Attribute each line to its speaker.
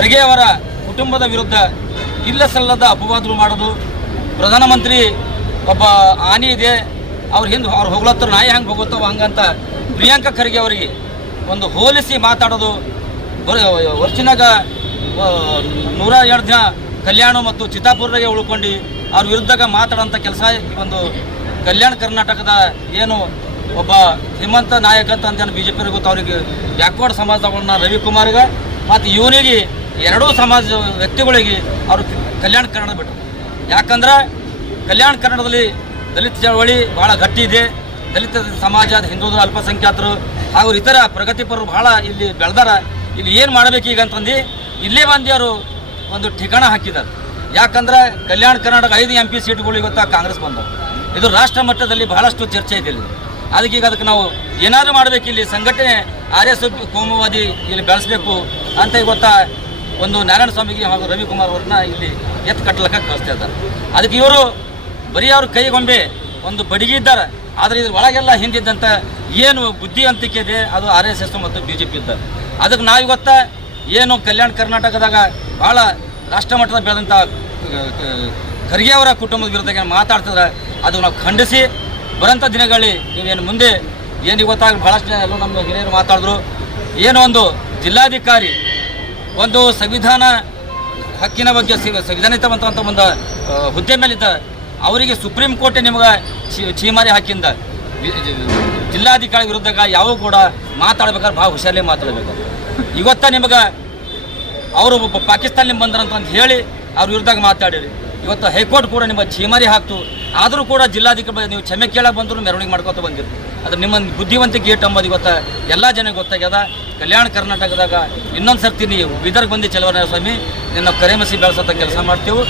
Speaker 1: ಖರ್ಗೆ ಅವರ ಕುಟುಂಬದ ವಿರುದ್ಧ ಇಲ್ಲ ಸಲ್ಲದ ಅಪವಾದಗಳು ಮಾಡೋದು. ಪ್ರಧಾನಮಂತ್ರಿ ಒಬ್ಬ ಆನೆ ಇದೆ. ಅವ್ರ ಹಿಂದೆ ಅವ್ರು ಹೋಗ್ಲತ್ತರ ನಾಯಿ ಹೆಂಗೆ ಹೋಗುತ್ತವ ಹಂಗಂತ ಪ್ರಿಯಾಂಕಾ ಖರ್ಗೆ ಅವರಿಗೆ ಒಂದು ಹೋಲಿಸಿ ಮಾತಾಡೋದು. ವರ್ಷನಾಗ ನೂರ ಎರಡು ದಿನ ಕಲ್ಯಾಣ ಮತ್ತು ಚಿತ್ತಾಪುರದಾಗೆ ಉಳ್ಕೊಂಡು ಅವ್ರ ವಿರುದ್ಧಗ ಮಾತಾಡೋಂಥ ಕೆಲಸ ಒಂದು ಕಲ್ಯಾಣ ಕರ್ನಾಟಕದ ಏನು ಒಬ್ಬ ಶ್ರೀಮಂತ ನಾಯಕ ಅಂತ ಅಂತ ಬಿ ಜೆ ಪಿ ಅವ್ರಿಗೆ ಬ್ಯಾಕ್ವರ್ಡ್ ಸಮಾಜದವನ್ನ ರವಿಕುಮಾರ್ಗೆ ಮತ್ತು ಇವನಿಗೆ ಎರಡೂ ಸಮಾಜ ವ್ಯಕ್ತಿಗಳಿಗೆ ಅವರು ಕಲ್ಯಾಣ ಕನ್ನಡ ಬಿಟ್ಟರು ಯಾಕಂದ್ರೆ ಕಲ್ಯಾಣ ಕನ್ನಡದಲ್ಲಿ ದಲಿತ ಚಳವಳಿ ಭಾಳ ಗಟ್ಟಿ ಇದೆ. ದಲಿತ ಸಮಾಜ ಹಿಂದೂ ಅಲ್ಪಸಂಖ್ಯಾತರು ಹಾಗೂ ಇತರ ಪ್ರಗತಿಪರರು ಬಹಳ ಇಲ್ಲಿ ಬೆಳೆದಾರ. ಇಲ್ಲಿ ಏನು ಮಾಡಬೇಕೀಗ ಅಂತಂದು ಇಲ್ಲೇ ಬಂದು ಅವರು ಒಂದು ಠಿಕಾಣ ಹಾಕಿದ್ದಾರೆ. ಯಾಕಂದ್ರೆ ಕಲ್ಯಾಣ ಕರ್ನಾಟಕ ಐದು ಎಂ ಪಿ ಸೀಟ್ಗಳು ಇವತ್ತು ಕಾಂಗ್ರೆಸ್ ಬಂದವು. ಇದು ರಾಷ್ಟ್ರ ಮಟ್ಟದಲ್ಲಿ ಬಹಳಷ್ಟು ಚರ್ಚೆ ಇದೆ ಇಲ್ಲಿ. ಅದಕ್ಕೆ ಈಗ ಅದಕ್ಕೆ ನಾವು ಏನಾದರೂ ಮಾಡಬೇಕು ಇಲ್ಲಿ ಸಂಘಟನೆ ಆರ್ ಎಸ್ ಕೋಮುವಾದಿ ಇಲ್ಲಿ ಬೆಳೆಸಬೇಕು ಅಂತ ಇವತ್ತ ಒಂದು ನಾರಾಯಣ ಸ್ವಾಮಿಗೆ ಹಾಗೂ ರವಿಕುಮಾರ್ ಅವ್ರನ್ನ ಇಲ್ಲಿ ಎತ್ತು ಕಟ್ಟಲಕ್ಕ ಕಳಿಸ್ತಾ ಇದ್ದಾರೆ. ಅದಕ್ಕೆ ಇವರು ಬರೀ ಅವ್ರ ಕೈಗೊಂಬೆ ಒಂದು ಬಡಿಗೆ ಇದ್ದಾರೆ. ಆದರೆ ಇದ್ರ ಒಳಗೆಲ್ಲ ಹಿಂದಿದ್ದಂಥ ಏನು ಬುದ್ಧಿ ಬುದ್ಧಿವಂತಿಕೆ ಇದೆ, ಅದು ಆರ್ ಎಸ್ ಎಸ್ ಮತ್ತು ಬಿ ಜೆ ಪಿ ಇದ್ದಾರೆ ಅದಕ್ಕೆ ನಾವು ಇವತ್ತು ಏನು ಕಲ್ಯಾಣ ಕರ್ನಾಟಕದಾಗ ಭಾಳ ರಾಷ್ಟ್ರ ಮಟ್ಟದ ಬೆಳೆದಂಥ ಖರ್ಗೆ ಅವರ ಕುಟುಂಬದ ವಿರುದ್ಧ ಏನು ಮಾತಾಡ್ತಿದ್ರೆ, ಅದು ನಾವು ಖಂಡಿಸಿ. ಬರೋಂಥ ದಿನಗಳಲ್ಲಿ ನೀವೇನು ಮುಂದೆ ಏನು ಇವತ್ತಾಗ ಭಾಳಷ್ಟು ಎಲ್ಲರೂ ನಮ್ಮ ಹಿರಿಯರು ಮಾತಾಡಿದ್ರು. ಏನೋ ಒಂದು ಜಿಲ್ಲಾಧಿಕಾರಿ ಒಂದು ಸಂವಿಧಾನ ಹಕ್ಕಿನ ಬಗ್ಗೆ ಸಿ- ಸಂವಿಧಾನಿತವಂತ ಒಂದು ಹುದ್ದೆ ಮೇಲಿದ್ದ ಅವರಿಗೆ ಸುಪ್ರೀಂ ಕೋರ್ಟ್ ನಿಮಗೆ ಚೀಮಾರಿ ಹಾಕಿಂದ ಜಿಲ್ಲಾಧಿಕಾರಿ ವಿರುದ್ಧ ಯಾವ ಕೂಡ ಮಾತಾಡ್ಬೇಕಾದ್ರೆ ಭಾಳ ಹುಷಾರಲ್ಲಿ ಮಾತಾಡಬೇಕು. ಇವತ್ತ ನಿಮಗೆ ಅವರು ಪಾಕಿಸ್ತಾನ ಬಂದ್ರಂತ ಅಂತ ಹೇಳಿ ಅವ್ರ ವಿರುದ್ಧ ಮಾತಾಡಿರಿ. ಇವತ್ತು ಹೈಕೋರ್ಟ್ ಕೂಡ ನಿಮ್ಮ ಚೀಮಾರಿ ಹಾಕ್ತು. ಆದರೂ ಕೂಡ ಜಿಲ್ಲಾಧಿಕಾರಿ ನೀವು ಕ್ಷಮೆ ಕೇಳಕ್ಕೆ ಬಂದರೂ ಮೆರವಣಿಗೆ ಮಾಡ್ಕೊತ ಬಂದಿರಿ. ಅದು ನಿಮ್ಮ ಬುದ್ಧಿವಂತಿಕೆ ಏಟು ಅಂಬೋದು ಇವತ್ತು. ಎಲ್ಲ ಜನಕ್ಕೆ ಗೊತ್ತಾಗ್ಯದ. ಕಲ್ಯಾಣ ಕರ್ನಾಟಕದಾಗ ಇನ್ನೊಂದು ಸರ್ತಿ ನೀವು ಬೀದರ್ಗೆ ಬಂದು ಚಲವನ ಸ್ವಾಮಿ ನಿನ್ನ ಕರೆಮಸಿ ಬೆಳೆಸೋಂಥ ಕೆಲಸ ಮಾಡ್ತೇವೆ.